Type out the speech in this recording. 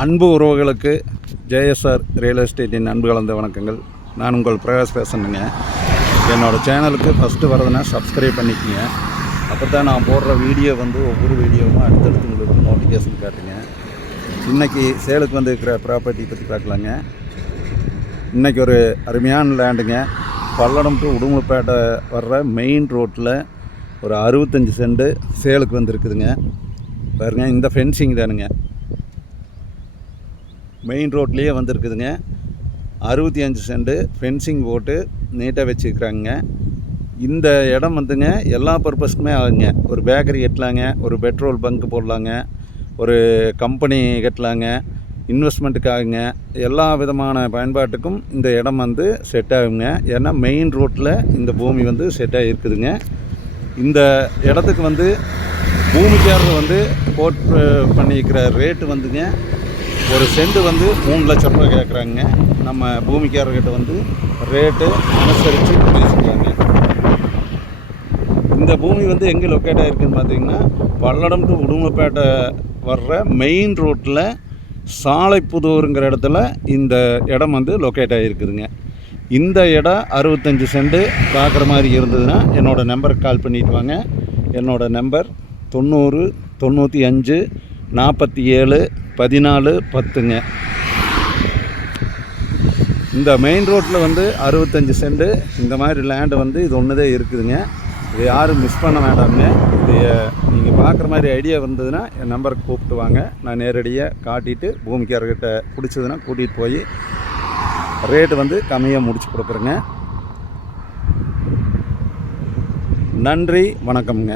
அன்பு உறவுகளுக்கு JSR real எஸ்டேட்டின் அன்பு கலந்த வணக்கங்கள். நான் உங்கள் பிரகாஷ் பேசுகிறேங்க. என்னோடய சேனலுக்கு ஃபஸ்ட்டு வரதுன்னா சப்ஸ்கிரைப் பண்ணிக்கோங்க. அப்போ தான் நான் போடுற வீடியோ ஒவ்வொரு வீடியோவும் அடுத்தடுத்து உங்களுக்கு நோட்டிஃபிகேஷன் காட்டுங்க. இன்றைக்கி சேலுக்கு இருக்கிற ப்ராப்பர்ட்டி பற்றி பார்க்கலாங்க. இன்றைக்கி ஒரு அருமையான லேண்டுங்க. பல்லடம் டு உடுமலைப்பேட்டை வர்ற மெயின் ரோட்டில் ஒரு 65 சென்ட் சேலுக்கு வந்துருக்குதுங்க. பாருங்க, இந்த ஃபென்சிங் தானுங்க, மெயின் ரோட்லேயே வந்துருக்குதுங்க. 65 சென்ட் ஃபென்சிங் போட்டு நீட்டாக வச்சுருக்குறாங்க. இந்த இடம் எல்லா பர்பஸ்க்குமே ஆகுங்க. ஒரு பேக்கரி கட்டலாங்க, ஒரு பெட்ரோல் பங்க் போடலாங்க, ஒரு கம்பெனி கட்டலாங்க, இன்வெஸ்ட்மெண்ட்டுக்காகுங்க. எல்லா விதமான பயன்பாட்டுக்கும் இந்த இடம் செட் ஆகுங்க. ஏன்னா மெயின் ரோட்டில் இந்த பூமி செட் ஆகிருக்குதுங்க. இந்த இடத்துக்கு பூமிக்காரர் போட்டு பண்ணியிருக்கிற ரேட்டு ஒரு சென்ட் 3 லட்சம் ரூபா கேட்குறாங்க. நம்ம பூமிக்காரர்கிட்ட ரேட்டு அனுசரித்து பேசிக்கிறாங்க. இந்த பூமி எங்கே லொக்கேட் ஆகிருக்குன்னு பார்த்தீங்கன்னா, பல்லடம் டு உடுமலைப்பேட்டை வர்ற மெயின் ரோட்டில் சாலைப்புதூருங்கிற இடத்துல இந்த இடம் லொக்கேட் ஆகிருக்குதுங்க. இந்த இடம் 65 சென்ட் பார்க்குற மாதிரி இருந்ததுன்னா என்னோடய நம்பருக்கு கால் பண்ணிட்டு வாங்க. என்னோடய நம்பர் 90 95 47 14 10ங்க. இந்த மெயின் ரோட்டில் 65 சென்ட் இந்த மாதிரி லேண்டு இது ஒன்று தான் இருக்குதுங்க. இது யாரும் மிஸ் பண்ண வேண்டாமுங்க. இது நீங்கள் பார்க்குற மாதிரி ஐடியா வந்ததுன்னா என் நம்பருக்கு கூப்பிட்டு வாங்க. நான் நேரடியாக காட்டிட்டு பூமிக்காரர்கிட்ட பிடிச்சதுன்னா கூட்டிகிட்டு போய் ரேட்டு கம்மியாக முடிச்சு கொடுக்குறேங்க. நன்றி, வணக்கம்ங்க.